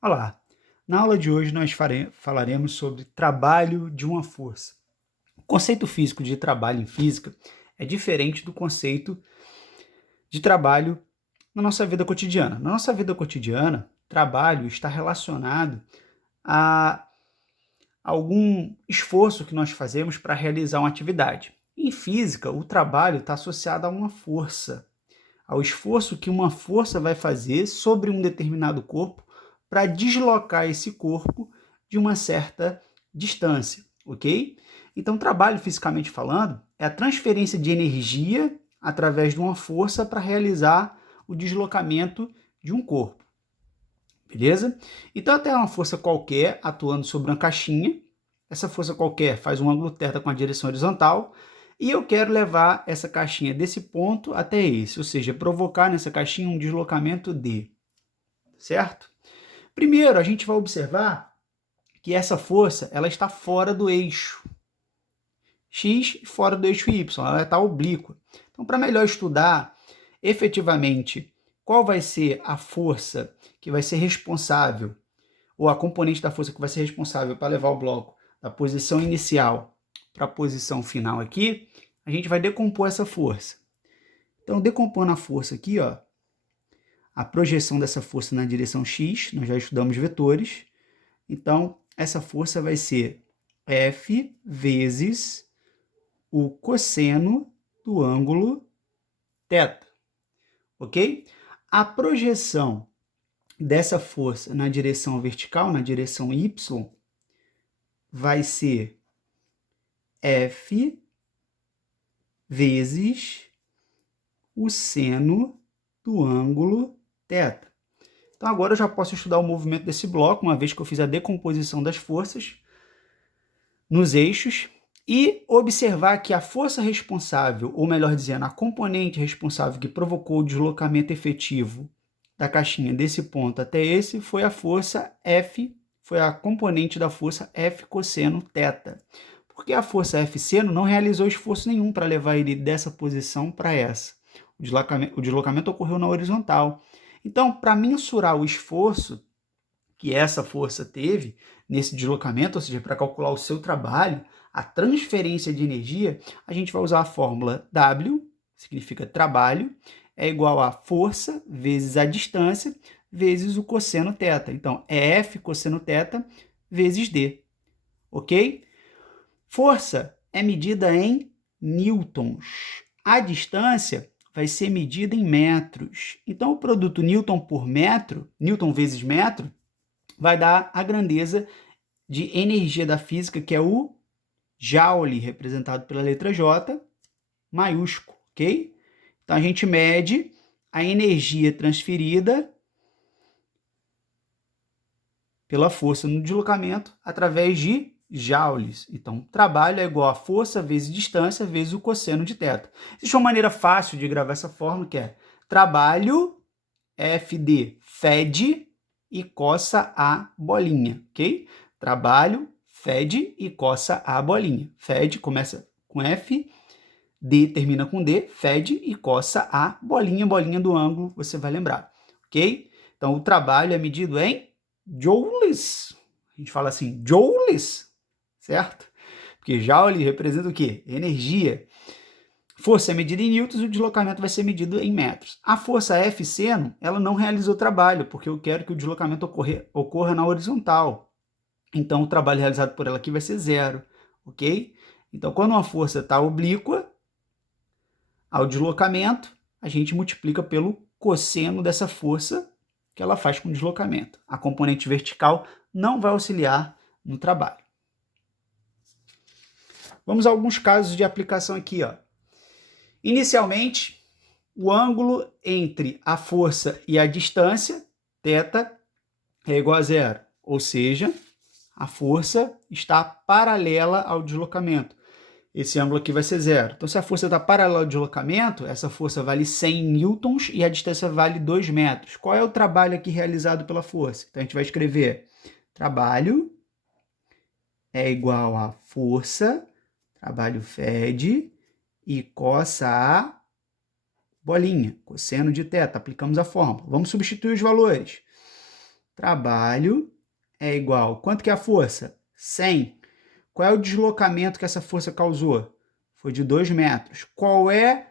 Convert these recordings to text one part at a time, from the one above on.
Olá! Na aula de hoje nós falaremos sobre trabalho de uma força. O conceito físico de trabalho em física é diferente do conceito de trabalho na nossa vida cotidiana. Na nossa vida cotidiana, trabalho está relacionado a algum esforço que nós fazemos para realizar uma atividade. Em física, o trabalho está associado a uma força, ao esforço que uma força vai fazer sobre um determinado corpo para deslocar esse corpo de uma certa distância, ok? Então, trabalho, fisicamente falando, é a transferência de energia através de uma força para realizar o deslocamento de um corpo, beleza? Então, até uma força qualquer atuando sobre uma caixinha, essa força qualquer faz um ângulo θ com a direção horizontal, e eu quero levar essa caixinha desse ponto até esse, ou seja, provocar nessa caixinha um deslocamento D, certo? Primeiro, a gente vai observar que essa força ela está fora do eixo X e fora do eixo Y, ela está oblíqua. Então, para melhor estudar efetivamente qual vai ser a força que vai ser responsável, ou a componente da força que vai ser responsável para levar o bloco da posição inicial para a posição final aqui, a gente vai decompor essa força. Então, decompondo a força aqui, ó, a projeção dessa força na direção X, nós já estudamos vetores, então essa força vai ser F vezes o cosseno do ângulo θ, ok? A projeção dessa força na direção vertical, na direção Y, vai ser F vezes o seno do ângulo θ. Então agora eu já posso estudar o movimento desse bloco, uma vez que eu fiz a decomposição das forças nos eixos, e observar que a força responsável, ou melhor dizendo, a componente responsável que provocou o deslocamento efetivo da caixinha desse ponto até esse, foi a força F, foi a componente da força F cosseno θ. Porque a força F seno não realizou esforço nenhum para levar ele dessa posição para essa. O deslocamento ocorreu na horizontal. Então, para mensurar o esforço que essa força teve nesse deslocamento, ou seja, para calcular o seu trabalho, a transferência de energia, a gente vai usar a fórmula W, que significa trabalho, é igual a força vezes a distância vezes o cosseno θ. Então, é F cosseno θ vezes D, ok? Força é medida em newtons. A distância vai ser medida em metros. Então, o produto newton por metro, newton vezes metro, vai dar a grandeza de energia da física, que é o Joule, representado pela letra J, maiúsculo, ok? Então, a gente mede a energia transferida pela força no deslocamento através de joules. Então, trabalho é igual a força vezes distância vezes o cosseno de θ. Existe uma maneira fácil de gravar essa fórmula, que é trabalho FD fed e coça a bolinha, ok? Trabalho, fed e coça a bolinha. Fed começa com F, D termina com D, fed e coça a bolinha, bolinha do ângulo, você vai lembrar, ok? Então, o trabalho é medido em joules. A gente fala assim, joules, certo? Porque joule representa o quê? Energia. Força é medida em newtons e o deslocamento vai ser medido em metros. A força F seno, ela não realizou trabalho, porque eu quero que o deslocamento ocorra na horizontal. Então, o trabalho realizado por ela aqui vai ser zero, ok? Então, quando uma força está oblíqua ao deslocamento, a gente multiplica pelo cosseno dessa força que ela faz com o deslocamento. A componente vertical não vai auxiliar no trabalho. Vamos a alguns casos de aplicação aqui, ó. Inicialmente, o ângulo entre a força e a distância, θ, é igual a zero, ou seja, a força está paralela ao deslocamento. Esse ângulo aqui vai ser zero. Então, se a força está paralela ao deslocamento, essa força vale 100 newtons e a distância vale 2 metros. Qual é o trabalho aqui realizado pela força? Então, a gente vai escrever trabalho é igual a força, trabalho fed, e coça a bolinha, cosseno de θ. Aplicamos a fórmula. Vamos substituir os valores. trabalho é igual... Quanto que é a força? 100. Qual é o deslocamento que essa força causou? Foi de 2 metros. Qual é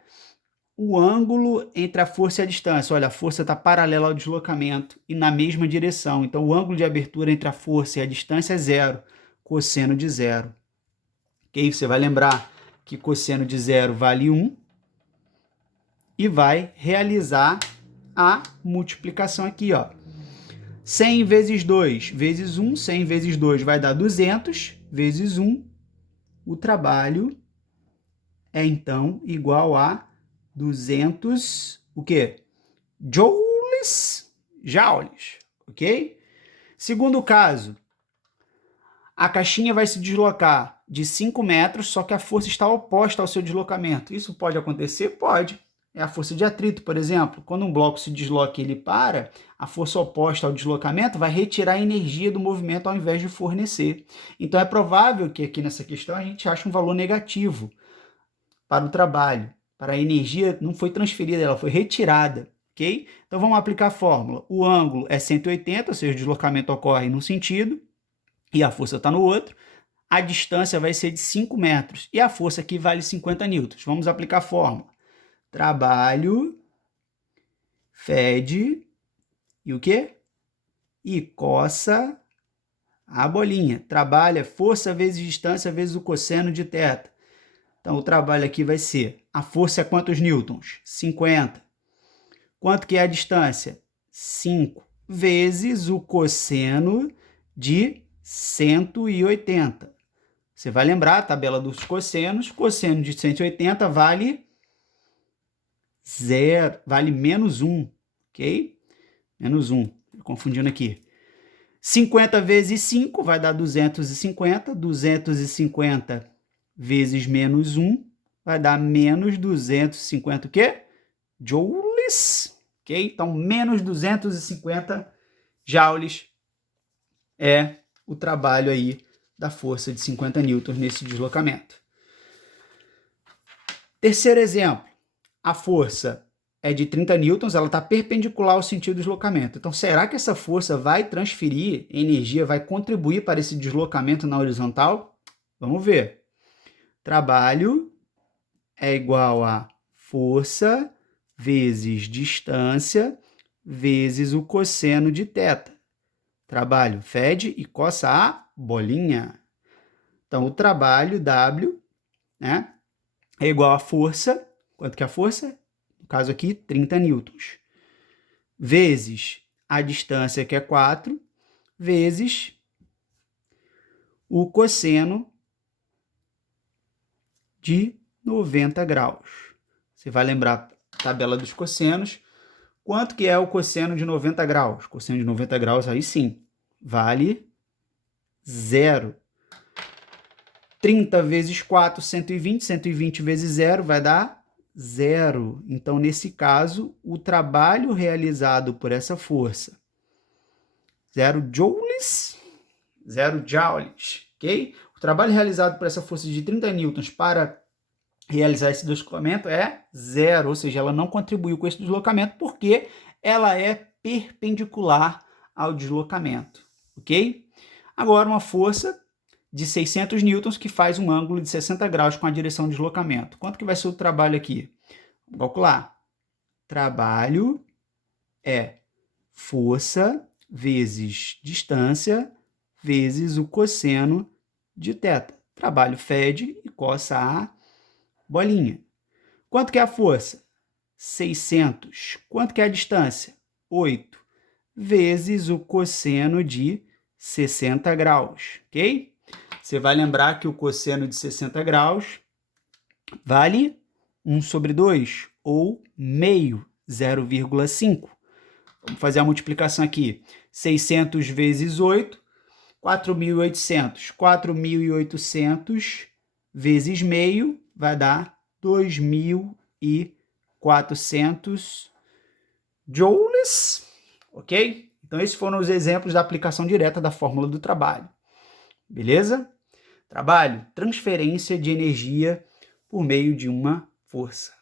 o ângulo entre a força e a distância? Olha, a força está paralela ao deslocamento e na mesma direção. Então, o ângulo de abertura entre a força e a distância é 0. Cosseno de 0. Ok? Você vai lembrar que cosseno de 0 vale 1 e vai realizar a multiplicação aqui, ó. 100 vezes 2 vezes 1, 100 vezes 2 vai dar 200, vezes 1, o trabalho é, então, igual a 200, o quê? Joules, ok? Segundo caso, a caixinha vai se deslocar de 5 metros, só que a força está oposta ao seu deslocamento. Isso pode acontecer? Pode. É a força de atrito, por exemplo. Quando um bloco se desloca e ele para, a força oposta ao deslocamento vai retirar a energia do movimento ao invés de fornecer. Então é provável que aqui nessa questão a gente ache um valor negativo para o trabalho. Para a energia não foi transferida, ela foi retirada. Ok? Então vamos aplicar a fórmula. O ângulo é 180, ou seja, o deslocamento ocorre num sentido e a força está no outro. A distância vai ser de 5 metros e a força aqui vale 50 newtons. Vamos aplicar a fórmula. Trabalho, fede, e o quê? E coça a bolinha. Trabalho é força vezes distância vezes o cosseno de θ. Então, o trabalho aqui vai ser, a força é quantos newtons? 50. Quanto que é a distância? 5 vezes o cosseno de 180. Você vai lembrar a tabela dos cossenos. Cosseno de 180 vale 0, vale menos 1, ok? Menos 1, confundindo aqui. 50 vezes 5 vai dar 250. 250 vezes menos 1 vai dar menos 250 o quê? Joules, ok? Então, menos 250 joules é o trabalho aí da força de 50 newtons nesse deslocamento. Terceiro exemplo. A força é de 30 newtons, ela está perpendicular ao sentido do deslocamento. Então, será que essa força vai transferir energia, vai contribuir para esse deslocamento na horizontal? Vamos ver. Trabalho é igual a força vezes distância vezes o cosseno de θ. Trabalho fede e coça a bolinha. Então, o trabalho, W, né, é igual a força. Quanto que é a força? No caso aqui, 30 newtons. Vezes a distância, que é 4, vezes o cosseno de 90 graus. Você vai lembrar a tabela dos cossenos. Quanto que é o cosseno de 90 graus? Cosseno de 90 graus, aí sim, vale 0. 30 vezes 4, 120. 120 vezes 0 vai dar 0. Então, nesse caso, o trabalho realizado por essa força, 0 joules, ok? O trabalho realizado por essa força de 30 newtons para realizar esse deslocamento é 0, ou seja, ela não contribuiu com esse deslocamento porque ela é perpendicular ao deslocamento, ok? Agora, uma força de 600 newtons que faz um ângulo de 60 graus com a direção de deslocamento. Quanto que vai ser o trabalho aqui? Vamos calcular. Trabalho é força vezes distância vezes o cosseno de θ. Trabalho fede e coça a bolinha. Quanto que é a força? 600. Quanto que é a distância? 8. Vezes o cosseno de 60 graus, ok? Você vai lembrar que o cosseno de 60 graus vale 1 sobre 2, ou meio, 0,5. Vamos fazer a multiplicação aqui. 600 vezes 8, 4.800. 4.800 vezes meio vai dar 2.400 joules, ok? Então, esses foram os exemplos da aplicação direta da fórmula do trabalho. Beleza? Trabalho, transferência de energia por meio de uma força.